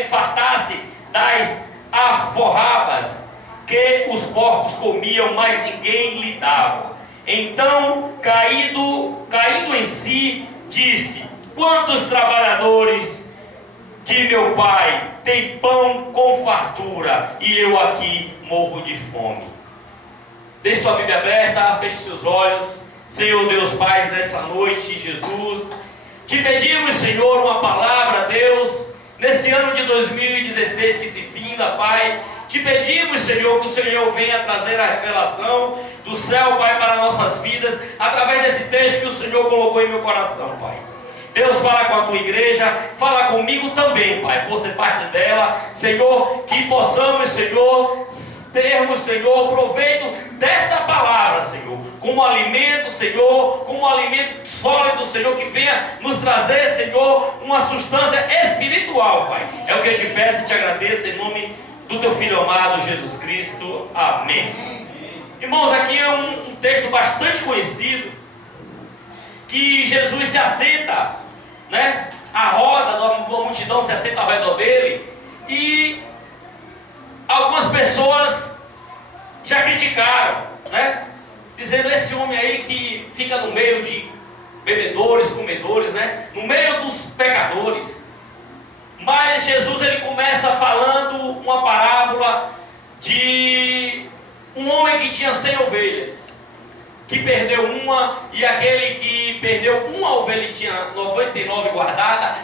ele fartasse das alforrabas que os porcos comiam, mas ninguém lhe dava. Então, caído em si, disse: quantos trabalhadores de meu pai têm pão com fartura, e eu aqui morro de fome? Deixe sua Bíblia aberta, feche seus olhos. Senhor Deus Pai, nessa noite, Jesus, te pedimos, Senhor, uma palavra, Deus, nesse ano de 2016 que se finda, Pai. Te pedimos, Senhor, que o Senhor venha trazer a revelação do céu, Pai, para nossas vidas, através desse texto que o Senhor colocou em meu coração, Pai. Deus, fala com a tua igreja, fala comigo também, Pai, por ser parte dela, Senhor, que possamos, Senhor, termos, Senhor, proveito desta palavra, Senhor, como alimento, Senhor, como alimento sólido, Senhor, que venha nos trazer, Senhor, uma substância espiritual, Pai. É o que eu te peço e te agradeço em nome do teu Filho amado, Jesus Cristo. Amém. Irmãos, aqui é um texto bastante conhecido, que Jesus se assenta, né? A roda da multidão se assenta ao redor dele, e algumas pessoas já criticaram, né? Dizendo: esse homem aí que fica no meio de bebedores, comedores, né? No meio dos pecadores. Mas Jesus, ele começa falando uma parábola de um homem que tinha 100 ovelhas, que perdeu uma, e aquele que perdeu uma ovelha e tinha 99 guardada,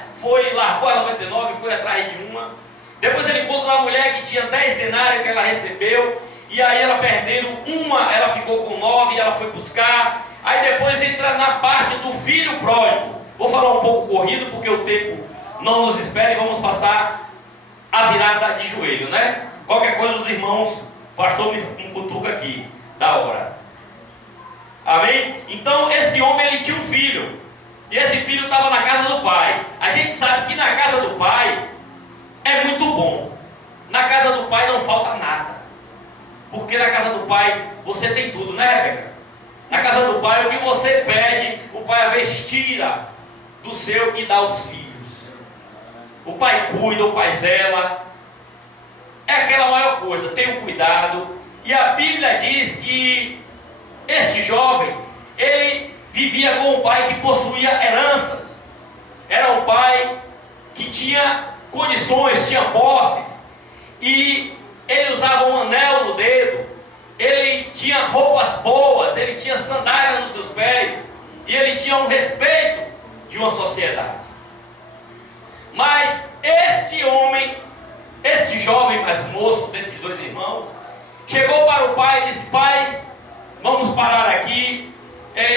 largou a 99 e foi atrás de uma. Depois ele conta da mulher que tinha 10 denários que ela recebeu, e aí ela perdendo uma, ela ficou com 9 e ela foi buscar. Aí depois entra na parte do filho pródigo. Vou falar um pouco corrido porque o tempo não nos espera, e vamos passar a virada de joelho, né? Qualquer coisa os irmãos, o pastor me cutuca aqui, da hora. Amém? Então esse homem, ele tinha um filho, e esse filho estava na casa do pai. A gente sabe que na casa do pai é muito bom. Na casa do pai não falta nada, porque na casa do pai você tem tudo, né, Rebeca? Na casa do pai o que você pede, o pai às vezes tira do seu e dá aos filhos. O pai cuida, o pai zela. É aquela maior coisa, tenha cuidado. E a Bíblia diz que este jovem, ele vivia com um pai que possuía heranças. Era um pai que tinha condições, tinha posses, e ele usava um anel no dedo, ele tinha roupas boas, ele tinha sandália nos seus pés, e ele tinha um respeito de uma sociedade. Mas este homem, este jovem mais moço desses dois irmãos, chegou para o pai e disse: pai, vamos parar aqui.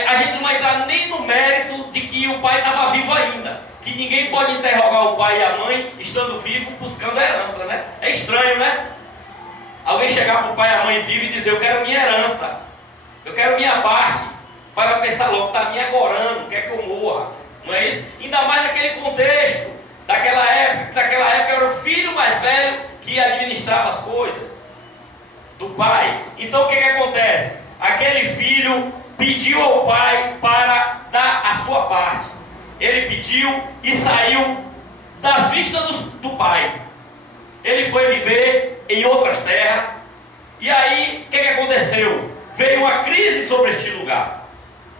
A gente não vai entrar nem no mérito de que o pai estava vivo ainda, que ninguém pode interrogar o pai e a mãe estando vivo buscando a herança, né? É estranho, né? Alguém chegar para o pai e a mãe vivo e dizer: eu quero minha herança, eu quero minha parte. O pai vai pensar logo: está me agorando, quer que eu morra. Não é isso? Ainda mais naquele contexto daquela época era o filho mais velho que administrava as coisas do pai. Então o que acontece? Aquele filho pediu ao pai para dar a sua parte. Ele pediu e saiu das vistas do pai. Ele foi viver em outras terras. E aí o que aconteceu? Veio uma crise sobre este lugar.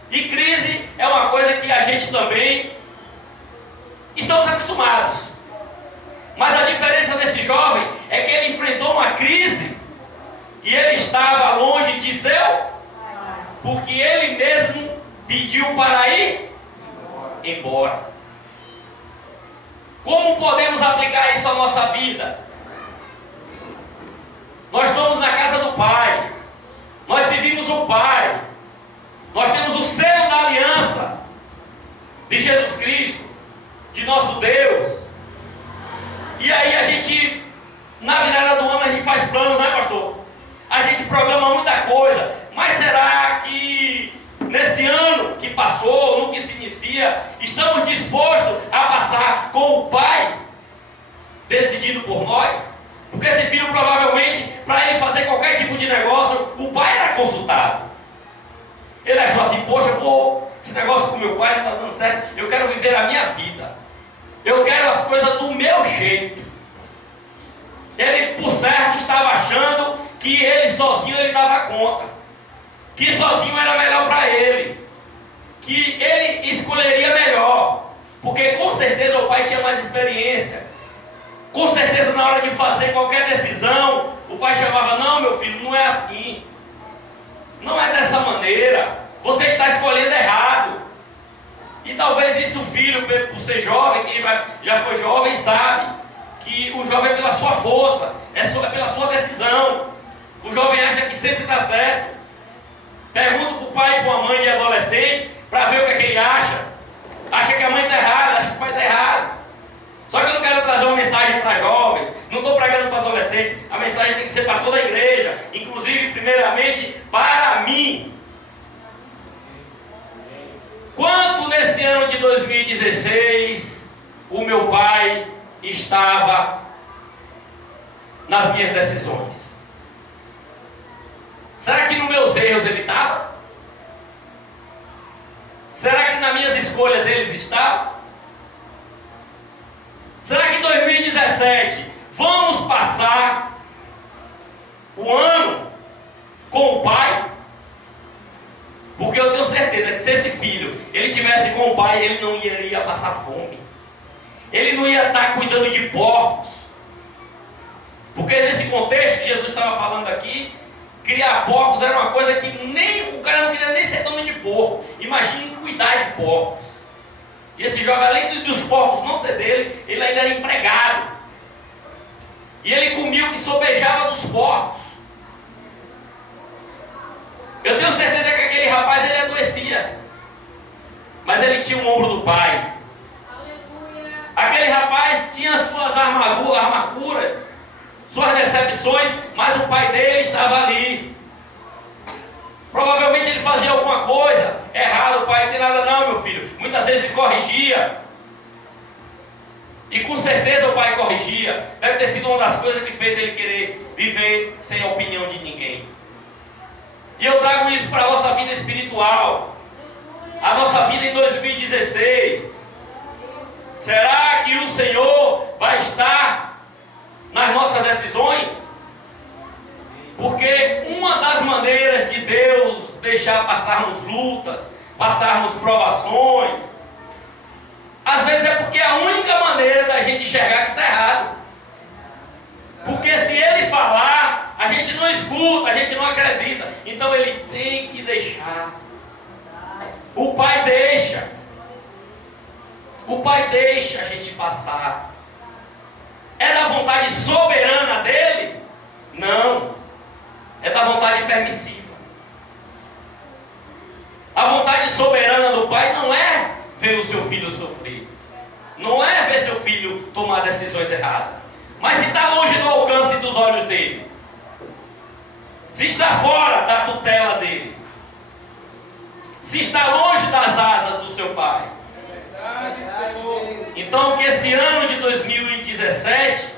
E crise é uma coisa que a gente também estamos acostumados. Mas a diferença desse jovem é que ele enfrentou uma crise e ele estava longe de seu, porque ele mesmo pediu para ir embora. Como podemos aplicar isso à nossa vida? Nós estamos na casa do Pai, nós servimos o Pai, nós temos o selo da aliança de Jesus Cristo, de nosso Deus. E aí a gente, na virada do ano, a gente faz planos, não é, pastor? A gente programa muita coisa. Mas será que nesse ano que passou, no que se inicia, estamos dispostos a passar com o Pai decidido por nós? Porque esse filho, provavelmente, para ele fazer qualquer tipo de negócio, o pai era consultado. Ele achou assim: poxa, esse negócio com meu pai não está dando certo, eu quero viver a minha vida, eu quero as coisas do meu jeito. Ele, por certo, estava achando que ele sozinho ele dava conta, que sozinho era melhor para ele, que ele escolheria melhor, porque com certeza o pai tinha mais experiência. Com certeza na hora de fazer qualquer decisão, o pai chamava: não, meu filho, não é assim, não é dessa maneira, você está escolhendo errado. E talvez isso o filho, por ser jovem, quem já foi jovem sabe que o jovem é pela sua força, é pela sua decisão. O jovem acha que sempre está certo. Pergunta para o pai e para a mãe de adolescentes para ver o que é que ele acha. Acha que a mãe está errada, acha que o pai está errado. Só que eu não quero trazer uma mensagem para jovens, não estou pregando para adolescentes. A mensagem tem que ser para toda a igreja, inclusive, primeiramente, para mim. Quanto nesse ano de 2016 o meu pai estava nas minhas decisões? Será que nos meus erros ele estava? Será que nas minhas escolhas eles estavam? Será que em 2017 vamos passar o ano com o pai? Porque eu tenho certeza que se esse filho ele tivesse com o pai, ele não iria passar fome. Ele não ia estar cuidando de porcos. Porque nesse contexto que Jesus estava falando aqui, criar porcos era uma coisa que nem o cara não queria nem ser dono de porco. Imagine cuidar de porcos. E esse jovem, além dos porcos não ser dele, ele ainda era empregado. E ele comia o que sobejava dos porcos. Eu tenho certeza que aquele rapaz ele adoecia, mas ele tinha o ombro do pai. Aleluia. Aquele rapaz tinha suas armaduras, suas decepções, mas o pai dele estava ali. Provavelmente ele fazia alguma coisa errada, o pai não tem nada não, meu filho. Muitas vezes se corrigia. E com certeza o pai corrigia. Deve ter sido uma das coisas que fez ele querer viver sem a opinião de ninguém. E eu trago isso para a nossa vida espiritual. A nossa vida em 2016. Será que o Senhor vai estar nas nossas decisões? Porque uma das maneiras de Deus deixar passarmos lutas, passarmos provações, às vezes é porque é a única maneira da gente enxergar que está errado. Porque se Ele falar, a gente não escuta, a gente não acredita. Então Ele tem que deixar. O Pai deixa. O Pai deixa a gente passar. É da vontade soberana dEle? Não. É da vontade permissiva. A vontade soberana do Pai não é ver o seu filho sofrer. Não é ver seu filho tomar decisões erradas. Mas se está longe do alcance dos olhos dele, se está fora da tutela dele, se está longe das asas do seu pai, então que esse ano de 2017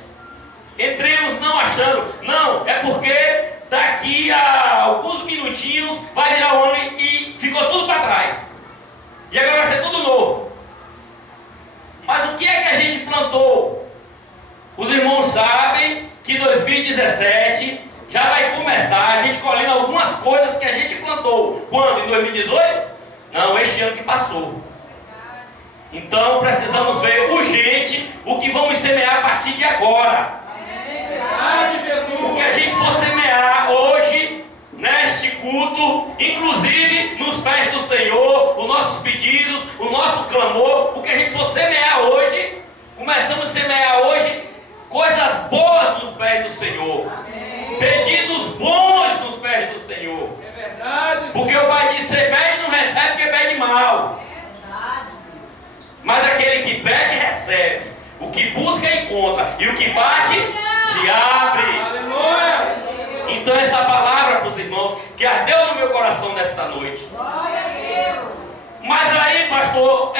entremos não achando, não, é porque daqui a alguns minutinhos vai virar o ano e ficou tudo para trás, e agora vai ser tudo novo. Mas o que é que a gente plantou? Os irmãos sabem que 2017 já vai começar a gente colhendo algumas coisas que a gente plantou. Quando? Em 2018? Não, este ano que passou. Então precisamos ver urgente o que vamos semear a partir de agora. O que a gente for semear hoje, neste culto, inclusive nos pés do Senhor, os nossos pedidos, o nosso clamor, o que a gente for semear hoje, começamos a semear hoje coisas boas nos pés do Senhor. Amém. Pedidos bons nos pés do Senhor. É verdade. Porque o Pai diz: você pede e não recebe porque pede mal. É verdade. Mas aquele que pede, recebe. O que busca, encontra. E o que bate, se abre. Aleluia. Então essa palavra para os irmãos que ardeu no meu coração nesta noite. Glória a Deus. Mas aí, pastor,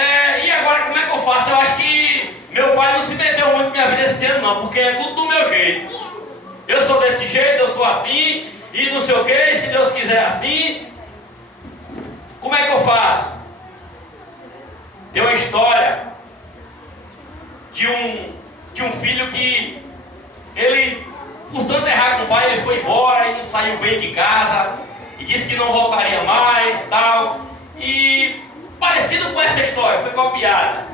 e agora como é que eu faço? Eu acho que meu pai não se meteu muito na minha vida esse ano não, porque é tudo do meu jeito. Eu sou desse jeito, eu sou assim, e não sei o que, se Deus quiser assim. Como é que eu faço? Tem uma história de um filho que ele por tanto errar com o pai, ele foi embora e não saiu bem de casa. E disse que não voltaria mais e tal. E parecido com essa história, foi copiada.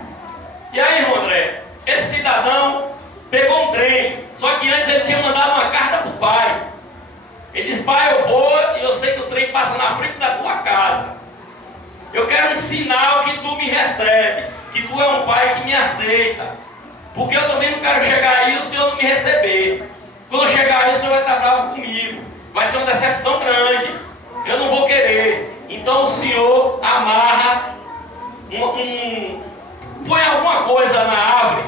E aí, irmão André, esse cidadão pegou um trem. Só que antes ele tinha mandado uma carta para o pai. Ele disse: pai, eu vou e eu sei que o trem passa na frente da tua casa. Eu quero um sinal que tu me recebe, que tu é um pai que me aceita. Porque eu também não quero chegar aí e o senhor não me receber. Quando eu chegar aí, o senhor vai estar bravo comigo. Vai ser uma decepção grande. Eu não vou querer. Então o senhor amarra, põe alguma coisa na árvore,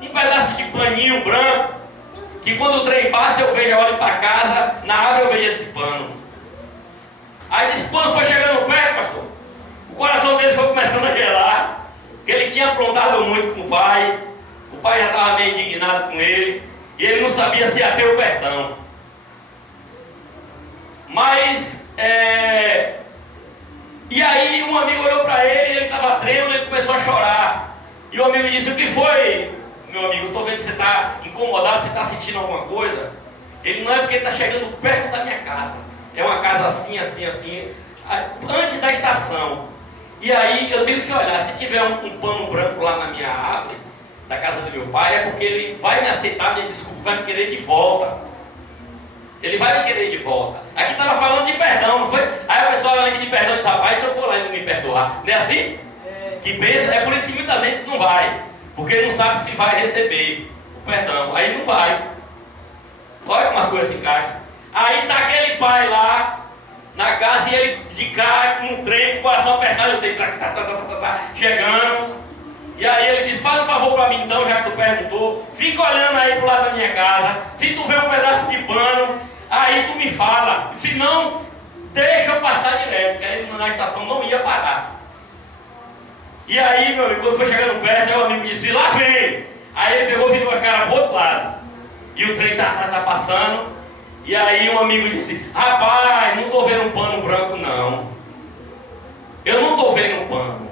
um pedaço de paninho branco, que quando o trem passa eu vejo, eu olho para casa, na árvore eu vejo esse pano. Aí disse que quando foi chegando perto, pastor, o coração dele foi começando a gelar, porque ele tinha aprontado muito com o pai já estava meio indignado com ele, e ele não sabia se ia ter o perdão. Mas, e aí um amigo olhou para ele, ele estava trêmulo, ele começou a chorar. E o amigo disse: o que foi, meu amigo? Estou vendo que você está incomodado, você está sentindo alguma coisa? Ele: não é porque está chegando perto da minha casa. É uma casa assim, assim, assim, antes da estação. E aí eu tenho que olhar, se tiver um pano branco lá na minha árvore, da casa do meu pai, é porque ele vai me aceitar minha desculpa, vai me querer de volta. Ele vai me querer de volta. Aqui estava falando de perdão, não foi? Aí o pessoal, antes de perdão, disse: rapaz, se eu for lá e não me perdoar, não é assim? Que pensa, é por isso que muita gente não vai, porque não sabe se vai receber o perdão, aí não vai. Olha como as coisas se encaixam. Aí está aquele pai lá na casa e ele de cá, num trem, com o coração apertado, eu tenho chegando. E aí ele diz: faz um favor para mim então, já que tu perguntou, fica olhando aí pro lado da minha casa, se tu vê um pedaço de pano, aí tu me fala, se não, deixa eu passar direto, porque aí na estação não ia parar. E aí, meu amigo, quando foi chegando perto, o amigo disse: lá vem. Aí ele pegou e virou a cara pro outro lado, e o trem tá passando. E aí um amigo disse: rapaz, não estou vendo um pano branco não, eu não estou vendo um pano.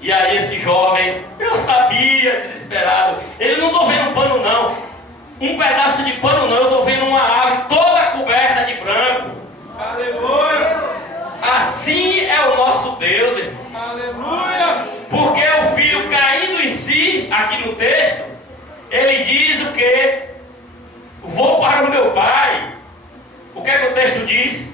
E aí esse jovem, eu sabia, desesperado, ele: não estou vendo um pano não, um pedaço de pano não, eu estou vendo uma árvore toda coberta de branco. Aleluia! Assim é o nosso Deus, irmão. Aleluia! Porque o filho caindo em si, aqui no texto, ele diz o que? Vou para o meu pai. O que é que o texto diz?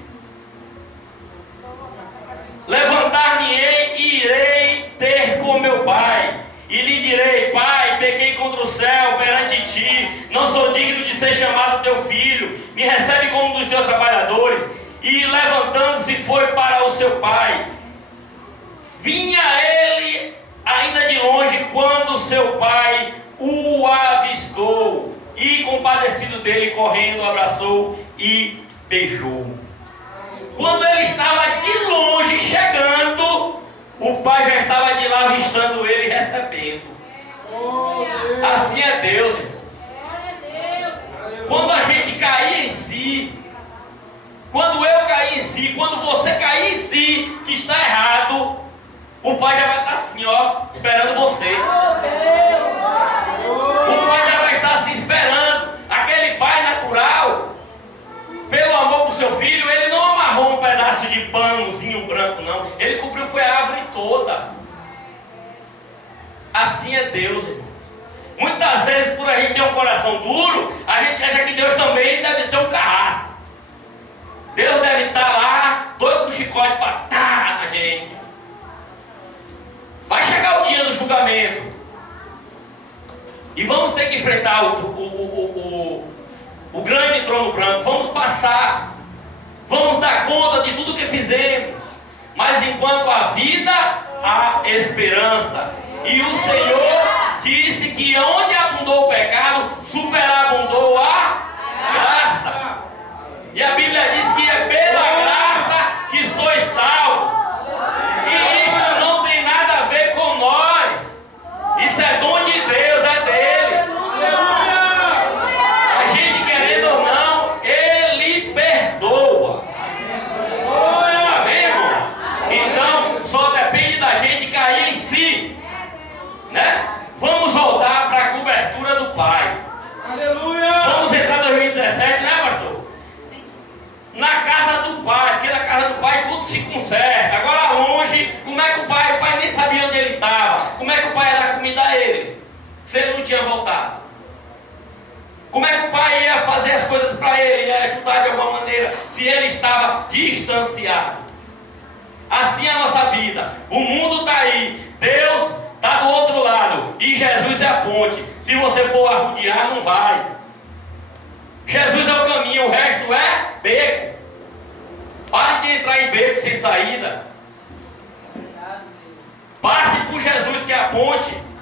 Levantar-me-ei e irei ter com meu pai, e lhe direi: pai, pequei contra o céu perante ti, não sou digno de ser chamado teu filho, me recebe como um dos teus trabalhadores. E levantando-se foi para o seu pai. Vinha ele ainda de longe quando seu pai o avistou, e compadecido dele, correndo, abraçou e beijou. Quando ele estava de longe chegando, o pai já estava de lá avistando ele e recebendo. Assim é Deus. Quando a gente cair em si, quando eu cair em si, quando você cair em si, que está errado, o pai já vai estar assim, ó, esperando você. O pai já vai estar assim esperando. Aquele pai natural, pelo amor para o seu filho, ele não amarrou um pedaço de panozinho branco, não. Ele cobriu foi a árvore toda. Assim é Deus, irmão. Muitas vezes, por a gente ter um coração duro, a gente acha que Deus também deve ser um carrasco. Deus deve estar lá, doido com chicote para dar na gente. Vai chegar o dia do julgamento. E vamos ter que enfrentar o grande trono branco. Vamos passar. Vamos dar conta de tudo que fizemos. Mas enquanto há vida, há esperança. E o Senhor disse que onde abundou o pecado, superabundou a graça. E a Bíblia diz que é pela graça que sois salvos. E isso não tem nada a ver com nós. Isso é dom de Deus, é dele. A gente querendo ou não, ele perdoa. Amém, irmão? Então só depende da gente cair em si, né? Vamos voltar para a cobertura. tinha voltado. Como é que o pai ia fazer as coisas para ele, ia ajudar de alguma maneira, se ele estava distanciado? Assim é a nossa vida. O mundo está aí, Deus está do outro lado, e Jesus é a ponte. Se você for arrodear, não vai. Jesus é o caminho, o resto é beco. Pare de entrar em beco sem saída. Passe por Jesus, que é a ponte.